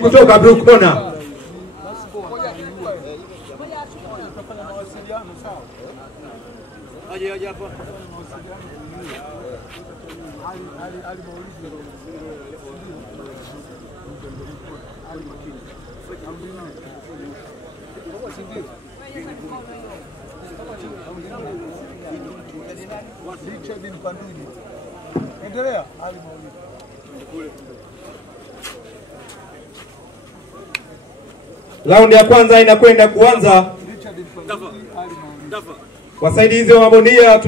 kutoka Blue Corner. Endelea. Raundi ya kwanza inakwenda kuanza. Wasaidizi wa mabondia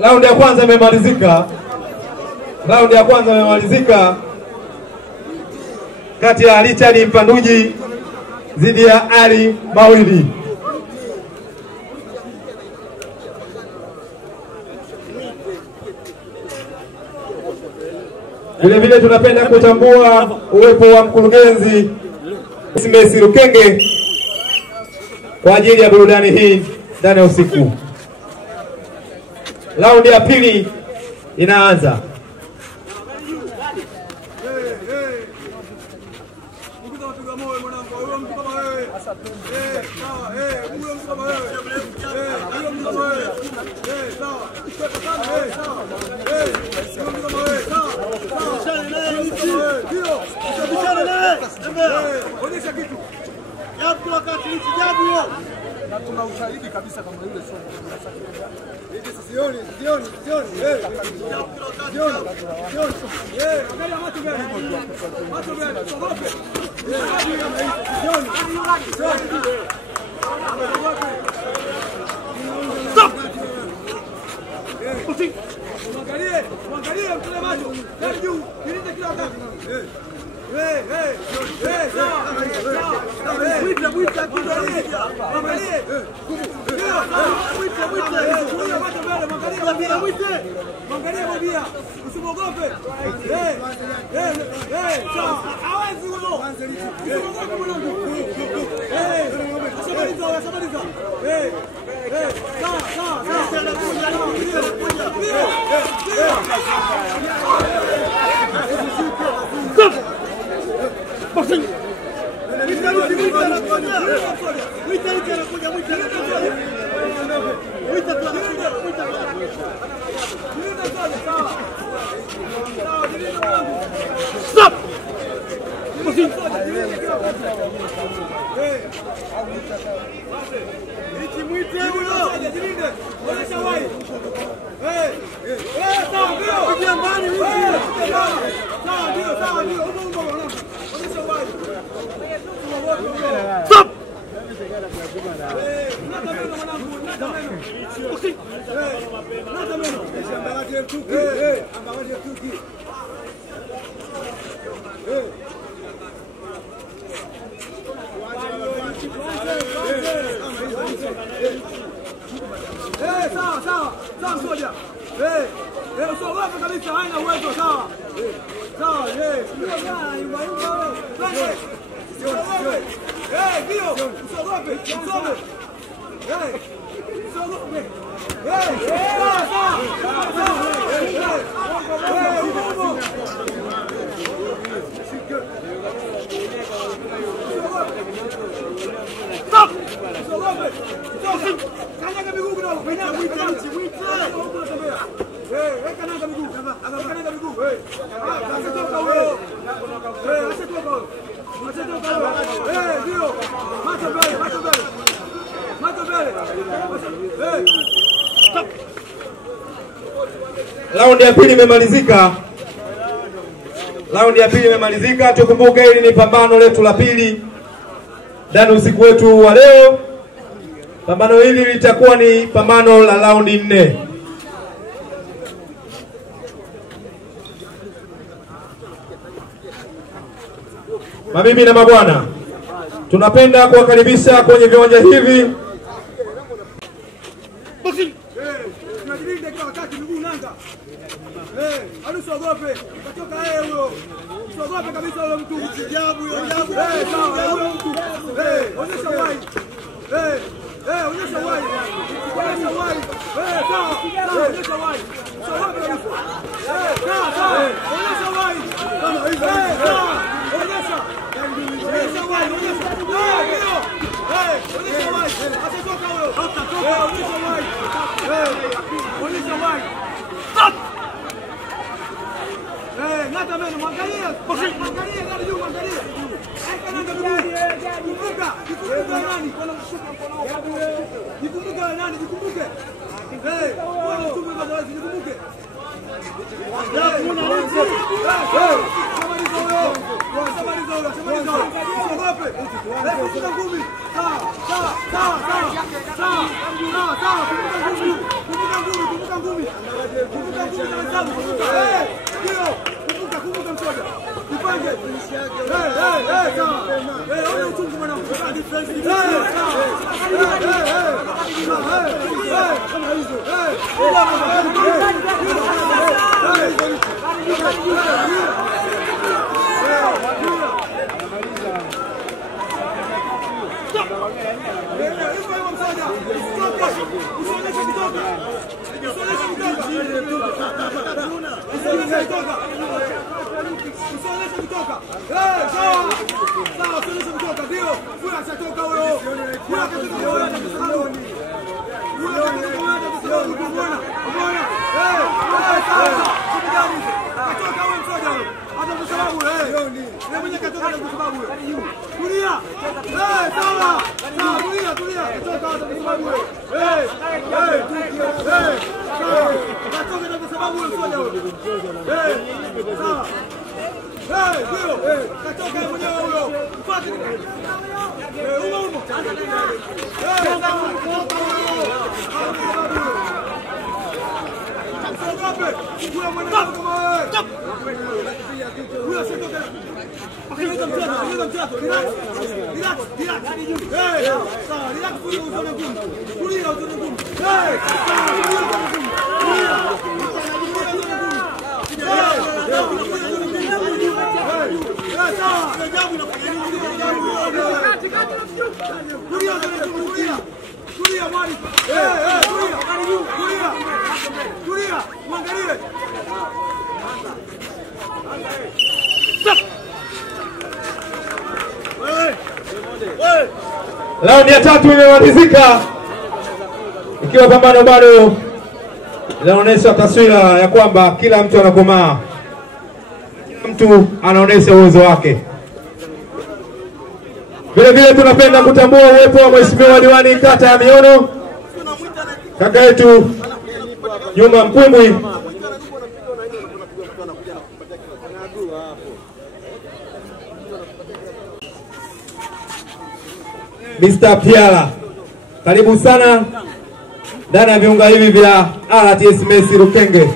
Raundi ya kwanza imemalizika. Raundi ya kwanza imemalizika kati ya Richard Mpanduji dhidi ya Ali Mawili. Vile vile tunapenda kutambua uwepo wa mkurugenzi Messi Rukenge kwa ajili ya burudani hii ndani ya usiku. Raundi ya pili inaanza. Na tuna ushahidi kabisa kama yule sio. Mwangalie mtule macho. Ndio juu. Nilinde kila wakati. Mwita kidogo. Mwangalie. Mwangalie mwambia. Usimwogope. Hawezi huyo. Usimwogope mwanangu. Ashamaliza. Boxing. Stop. Boxing. Stop! Sawa soja. Usiogope kabisa, haina uwezo sawa. Sawa, ndio. Usiogope. Stop! Kanyaga miguu kidogo. Kanyaga miguu. Asitoka huyo. Asitoka. Ndio. Macho mbele. Stop! Raundi ya pili imemalizika. Tukumbuke hili ni pambano letu la pili ndani usiku wetu wa leo. Pambano hili litakuwa ni pambano la raundi 4. Mabibi na mabwana, tunapenda kuwakaribisha kwenye viwanja hivi. Boxing. Tunajilinde kwa wakati miguu nanga. Usiogope. Katoka yeye huyo. Usiogope kabisa huyo mtu. Jabu. Sawa huyo mtu. Onyesha wai. Onyesha wai. Sawa. Onyesha wai. Usiogope kabisa. Sawa. Onyesha wai. Kama hivi. Sawa. Onyesha wai. Onyesha wai. Atatoka huyo. Onyesha wai. Stop! Ngata meno, mwangalie gari juu, mwangalie. Kanyaga miguu. Jikumbuke nani? Jikumbuke. Jikumbuke. Raundi ya 3 imemalizika, ikiwa pambano bado linaonyesha taswira ya kwamba kila mtu anakomaa, kila mtu anaonyesha uwezo wake. Vile vile tunapenda kutambua uwepo wa Mheshimiwa Diwani kata ya Miono, kaka yetu Juma Mpumbwi, Mr. Piala. Karibu sana ndani ya viunga hivi vya RTS Messi Rukenge.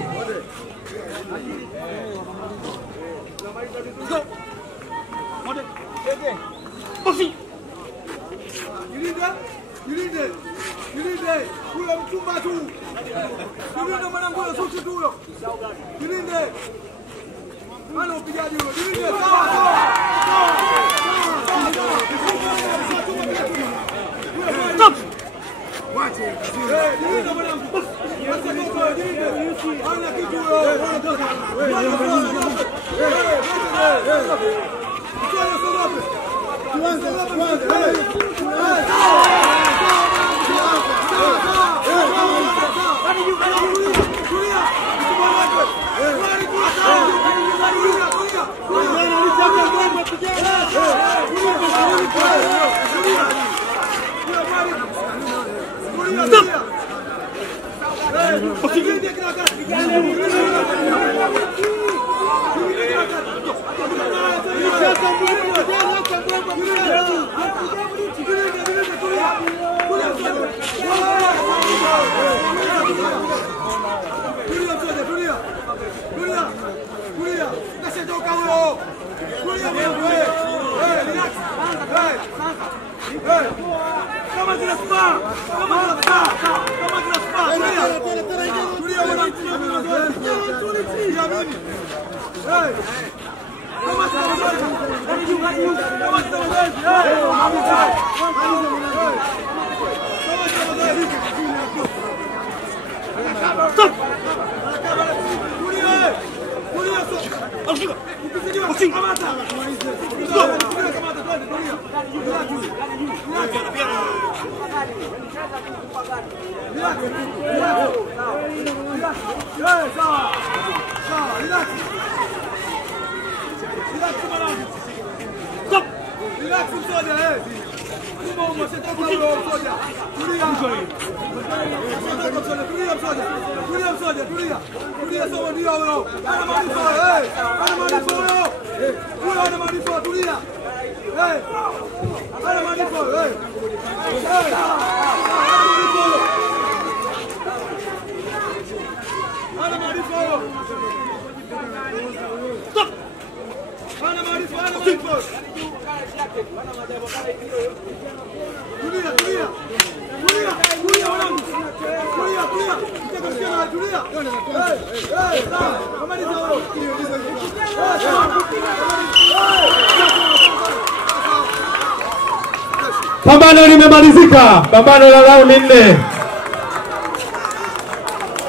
Pambano limemalizika, pambano la raundi 4.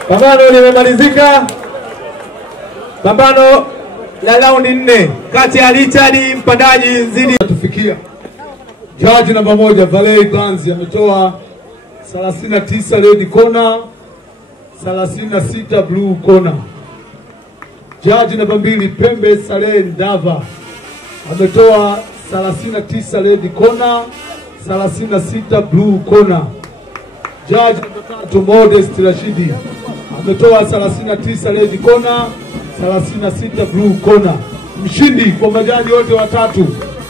Pambano limemalizika, pambano la raundi 4 kati ya Richard Mpandaji Nzidi. Tufikia jaji namba 1 Valei Banzi ametoa 39 red corner, 36 blue corner. Jaji namba 2 Pembe Saleh Ndava ametoa 39 red corner, 36 blue corner. Jaji namba 3 Modest Rashidi ametoa 39 red corner, 36 blue corner. Mshindi kwa majaji wote watatu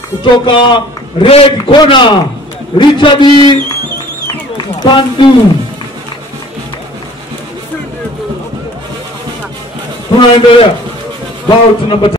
kutoka red corner Richard Pandu. Tunaendelea. Bout namba